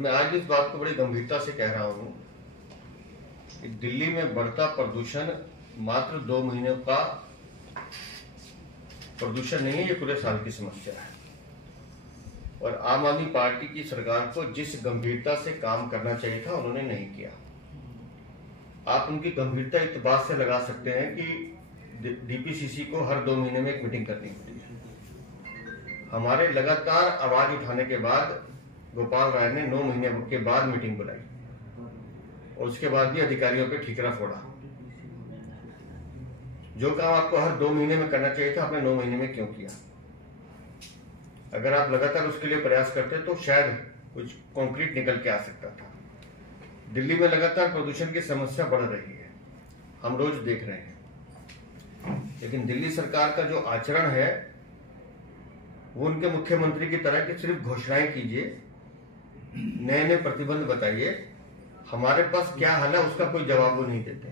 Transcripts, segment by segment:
मैं आज इस बात को बड़ी गंभीरता से कह रहा हूं कि दिल्ली में बढ़ता प्रदूषण मात्र 2 महीनों का प्रदूषण नहीं है, ये पूरे साल की समस्या है। और आम आदमी पार्टी की सरकार को जिस गंभीरता से काम करना चाहिए था उन्होंने नहीं किया। आप उनकी गंभीरता इस बात से लगा सकते हैं कि डीपीसीसी को हर 2 महीने में एक मीटिंग करनी होती है। हमारे लगातार आवाज उठाने के बाद गोपाल राय ने 9 महीने के बाद मीटिंग बुलाई और उसके बाद भी अधिकारियों पे ठीकरा फोड़ा। जो काम आपको हर 2 महीने में करना चाहिए था, आपने 9 महीने में क्यों किया? अगर आप लगातार उसके लिए प्रयास करते तो शायद कुछ कॉन्क्रीट निकल के आ सकता था। दिल्ली में लगातार प्रदूषण की समस्या बढ़ रही है, हम रोज देख रहे हैं। लेकिन दिल्ली सरकार का जो आचरण है वो उनके मुख्यमंत्री की तरह की सिर्फ घोषणाएं कीजिए, नए नए प्रतिबंध बताइए, हमारे पास क्या हाल है उसका कोई जवाब वो नहीं देते।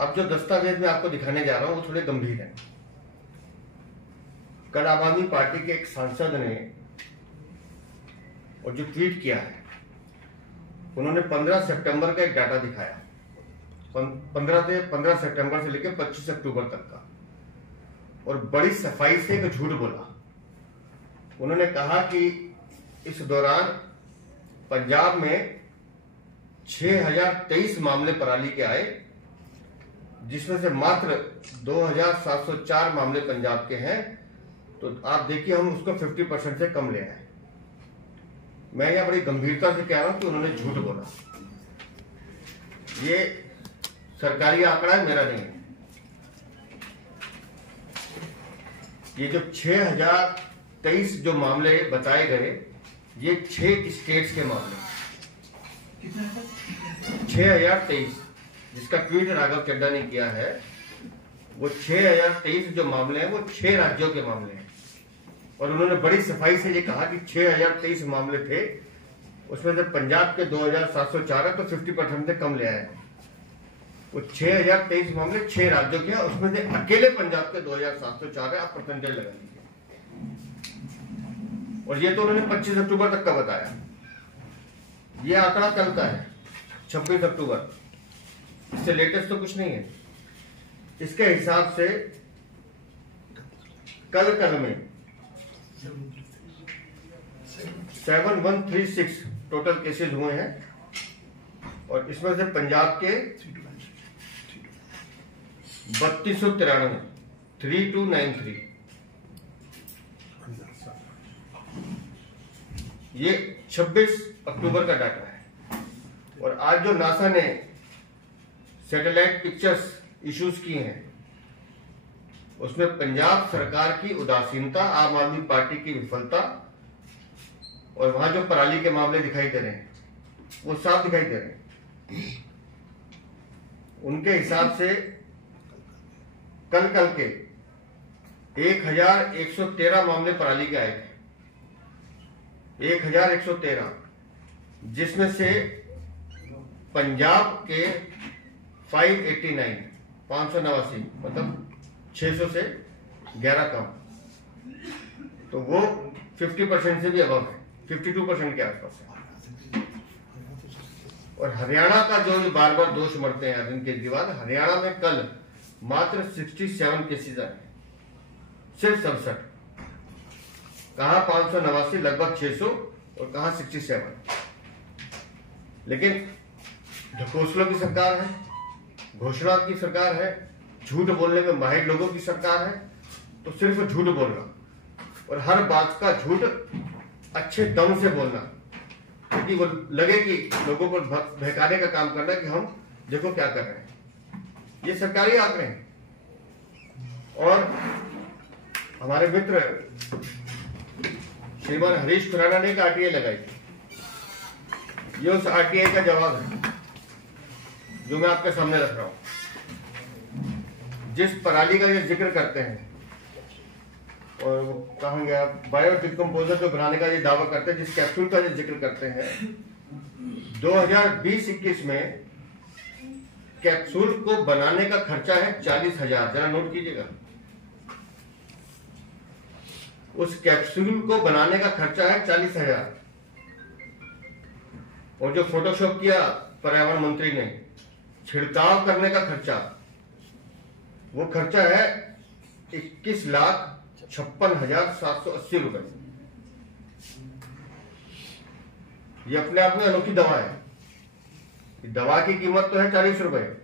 अब जो दस्तावेज मैं आपको दिखाने जा रहा हूं वो थोड़े गंभीर हैं। कल आम आदमी पार्टी के एक सांसद ने और जो ट्वीट किया है, उन्होंने 15 सितंबर का एक डाटा दिखाया, 15 सितंबर से लेकर 25 अक्टूबर तक का, और बड़ी सफाई से एक झूठ बोला। उन्होंने कहा कि इस दौरान पंजाब में 6023 मामले पराली के आए, जिसमें से मात्र 2704 मामले पंजाब के हैं। तो आप देखिए हम उसको 50% से कम ले आए। मैं यह बड़ी गंभीरता से कह रहा हूं कि उन्होंने झूठ बोला। ये सरकारी आंकड़ा है, मेरा नहीं है। ये जो 6023 जो मामले बताए गए, ये 6 स्टेट्स के मामले, 6023 जिसका ट्वीट राघव चड्ढा ने किया है, वो 6023 जो मामले हैं वो 6 राज्यों के मामले हैं। और उन्होंने बड़ी सफाई से ये कहा कि 6023 मामले थे, उसमें से पंजाब के 2704 है, तो 50% से कम ले आए। वो 6023 मामले 6 राज्यों के हैं, उसमें से अकेले पंजाब के 2704 है। आप परसेंटेज लगा लीजिए। और ये तो उन्होंने 25 अक्टूबर तक का बताया। ये आंकड़ा कल का है, 26 अक्टूबर, इससे लेटेस्ट तो कुछ नहीं है। इसके हिसाब से कल में 7136 टोटल केसेस हुए हैं और इसमें से पंजाब के 3293 3293, ये 26 अक्टूबर का डाटा है। और आज जो नासा ने सैटेलाइट पिक्चर्स इश्यूज किए हैं, उसमें पंजाब सरकार की उदासीनता, आम आदमी पार्टी की विफलता और वहां जो पराली के मामले दिखाई दे रहे हैं वो साफ दिखाई दे रहे हैं। उनके हिसाब से कल के 1113 मामले पराली के आए थे, 1113, जिसमें से पंजाब के 589 मतलब 600 से 11 कम, तो वो 50% से भी अबव है, 52% के आसपास है। और हरियाणा का जो बार बार दोष मरते हैं अरविंद केजरीवाल, हरियाणा में कल मात्र 67 केसेज आए, सिर्फ 67। कहा 589, लगभग 600, और कहा 67। लेकिन ढकोसलों की सरकार है, घोषणा की सरकार है, झूठ बोलने में माहिर लोगों की सरकार है, तो सिर्फ झूठ बोलना और हर बात का झूठ अच्छे दम से बोलना, क्योंकि वो लगे कि लोगों को बहकाने का काम करना कि हम देखो क्या कर रहे हैं। ये सरकारी आंकड़े हैं। और हमारे मित्र श्रीमान हरीश खुराना ने एक आरटीआई लगाई थी। ये उस आरटीआई का जवाब है जो मैं आपके सामने रख रहा हूं। जिस पराली का ये जिक्र करते हैं और कहा गया बायो डिकम्पोजर जो बनाने का ये दावा करते हैं, जिस कैप्सूल का ये जिक्र करते हैं, 2020-21 में कैप्सूल को बनाने का खर्चा है 40,000। जरा नोट कीजिएगा, उस कैप्सूल को बनाने का खर्चा है 40,000। और जो फोटोशॉप किया पर्यावरण मंत्री ने, छिड़काव करने का खर्चा, वो खर्चा है 21,56,780 रुपए। ये अपने आप में अनोखी दवा है। दवा की कीमत तो है 40 रुपए,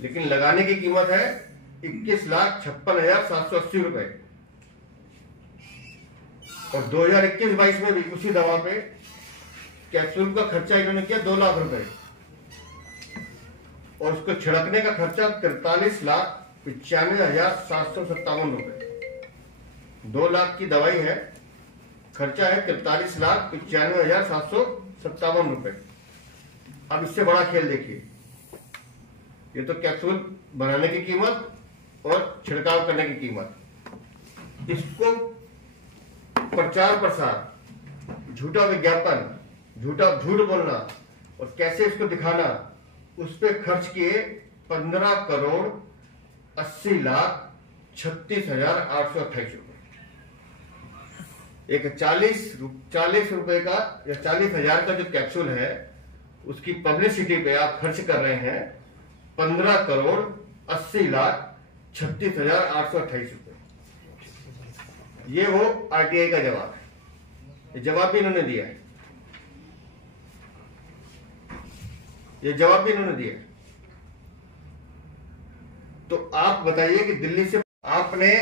लेकिन लगाने की कीमत है 21,56,780 रुपए। और 2021-22 में भी उसी दवा पे कैप्सूल का खर्चा इन्होंने किया 2 लाख रुपए, और उसको छिड़कने का खर्चा 43,95,757 रुपए। 2 लाख की दवाई है, खर्चा है 43,95,757 रुपए। अब इससे बड़ा खेल देखिए, ये तो कैप्सूल बनाने की कीमत और छिड़काव करने की कीमत, इसको प्रचार प्रसार, झूठा विज्ञापन, झूठ बोलना और कैसे इसको दिखाना, उस पर खर्च किए 15,80,36,828 रुपए। एक 40 रुपए का या 40,000 का जो कैप्सूल है, उसकी पब्लिसिटी पे आप खर्च कर रहे हैं 15,80,36,828 रुपए। ये वो आरटीआई का जवाब है, ये जवाब भी इन्होंने दिया है, ये जवाब भी इन्होंने दिया है। तो आप बताइए कि दिल्ली से आपने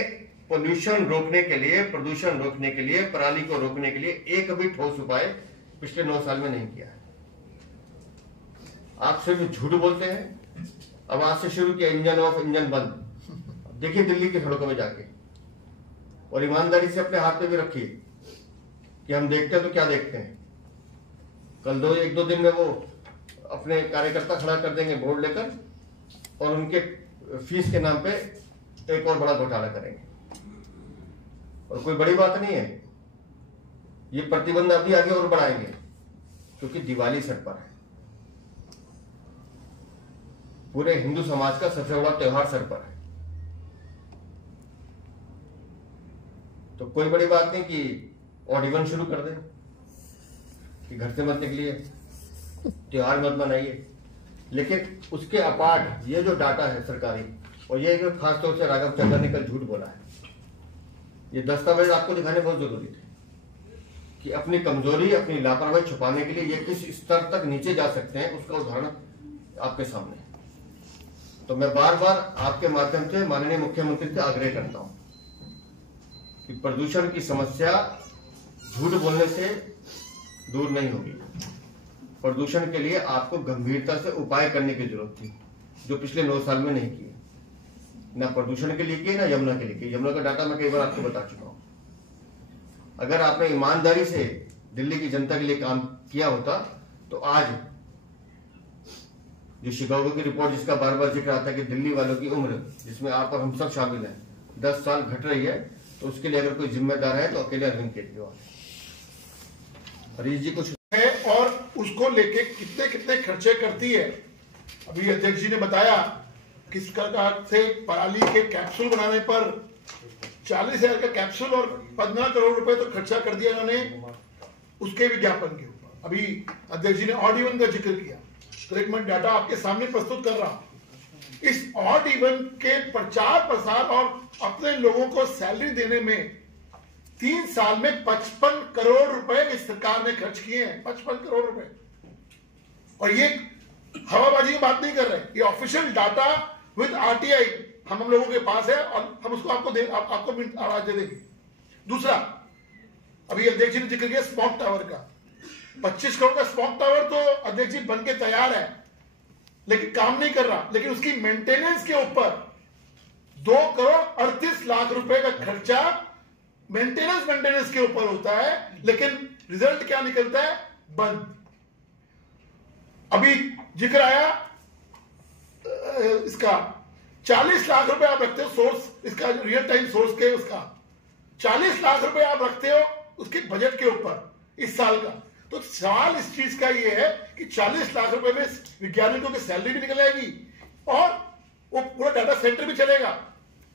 पोल्यूशन रोकने के लिए, प्रदूषण रोकने के लिए, पराली को रोकने के लिए एक भी ठोस उपाय पिछले 9 साल में नहीं किया है। आप सिर्फ झूठ बोलते हैं। अब आज से शुरू किया इंजन ऑफ, इंजन बंद। देखिए दिल्ली की सड़कों में जाके, और ईमानदारी से अपने हाथ में भी रखिए कि हम देखते हैं तो क्या देखते हैं। कल 1-2 दिन में वो अपने कार्यकर्ता खड़ा कर देंगे बोर्ड लेकर, और उनके फीस के नाम पे एक और बड़ा घोटाला करेंगे। और कोई बड़ी बात नहीं है, ये प्रतिबंध अभी आगे और बढ़ाएंगे, क्योंकि दिवाली सर पर है। पूरे हिंदू समाज का सबसे बड़ा त्योहार सर पर है। तो कोई बड़ी बात नहीं कि ऑड इवन शुरू कर दें कि घर से मत निकलिए, त्योहार मत मनाइए। लेकिन उसके अपार्ट ये जो डाटा है सरकारी, और ये जो खासतौर से राघव चड्ढा ने कल झूठ बोला है, ये दस्तावेज आपको दिखाने बहुत जरूरी थे कि अपनी कमजोरी, अपनी लापरवाही छुपाने के लिए ये किस स्तर तक नीचे जा सकते हैं, उसका उदाहरण आपके सामने है। तो मैं बार बार आपके माध्यम से माननीय मुख्यमंत्री से आग्रह करता हूं कि प्रदूषण की समस्या झूठ बोलने से दूर नहीं होगी। प्रदूषण के लिए आपको गंभीरता से उपाय करने की जरूरत थी, जो पिछले 9 साल में नहीं किए। ना प्रदूषण के लिए किए, ना यमुना के लिए किए। यमुना का डाटा मैं कई बार आपको बता चुका हूं। अगर आपने ईमानदारी से दिल्ली की जनता के लिए काम किया होता, तो आज जो शिकागो की रिपोर्ट, जिसका बार बार जिक्र आता है कि दिल्ली वालों की उम्र, जिसमें आप और हम सब शामिल हैं, 10 साल घट रही है, तो उसके लिए अगर कोई जिम्मेदार है तो अकेले अरविंद केजरीवाल। हरीश जी कुछ है, और उसको लेके कितने कितने खर्चे करती है। अभी अध्यक्ष जी ने बताया किस प्रकार से पराली के कैप्सूल बनाने पर 40,000 का कैप्सूल और 15 करोड़ रुपए तो खर्चा कर दिया इन्होंने उसके विज्ञापन के ऊपर। अभी अध्यक्ष जी ने ऑड इवन का जिक्र किया, तो एक मिनट डाटा आपके सामने प्रस्तुत कर रहा हूं। इस ऑड इवन के प्रचार प्रसार और अपने लोगों को सैलरी देने में 3 साल में 55 करोड़ रुपए इस सरकार ने खर्च किए हैं। 55 करोड़ रुपए। और ये हवाबाजी की बात नहीं कर रहे, ये ऑफिशियल डाटा विद आरटीआई हम लोगों के पास है, और हम उसको आपको आवाज दे देंगे। दूसरा, अभी अध्यक्ष जी ने जिक्र किया स्मॉग टावर का। 25 करोड़ का स्मॉग टावर तो अध्यक्ष जी बन के तैयार है, लेकिन काम नहीं कर रहा। लेकिन उसकी मेंटेनेंस के ऊपर 2,38,00,000 रुपए का खर्चा मेंटेनेंस के ऊपर होता है, लेकिन रिजल्ट क्या निकलता है? बंद। अभी जिक्र आया इसका 40 लाख रुपए आप रखते हो सोर्स, इसका रियल टाइम सोर्स के, उसका 40 लाख रुपए आप रखते हो उसके बजट के ऊपर इस साल का। तो सवाल इस चीज का ये है कि 40 लाख रुपए में वैज्ञानिकों की सैलरी भी निकल आएगी और वो पूरा डाटा सेंटर भी चलेगा।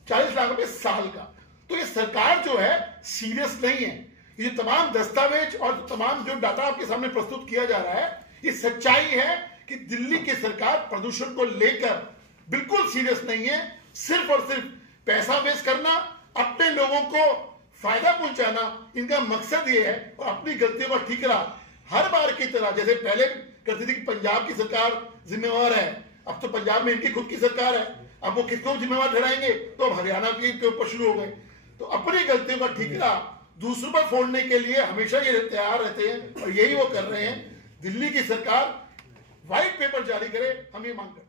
40 लाख रुपए साल का। तो ये सरकार जो है सीरियस नहीं है। ये तमाम दस्तावेज और तमाम जो डाटा आपके सामने प्रस्तुत किया जा रहा है, ये सच्चाई है कि दिल्ली की सरकार प्रदूषण को लेकर बिल्कुल सीरियस नहीं है। सिर्फ और सिर्फ पैसा वेस्ट करना, अपने लोगों को फायदा पहुंचाना इनका मकसद ये है, और अपनी गलतियों का ठीकरा हर बार की तरह जैसे पहले करती थी कि पंजाब की सरकार जिम्मेवार है, अब तो पंजाब में इनकी खुद की सरकार है, अब वो किसको जिम्मेवार ठहराएंगे, तो अब हरियाणा के ऊपर शुरू हो गए। तो अपनी गलतियों का ठीकरा दूसरों पर फोड़ने के लिए हमेशा ये तैयार रहते हैं, और यही वो कर रहे हैं। दिल्ली की सरकार व्हाइट पेपर जारी करे, हम ये मांग करते हैं।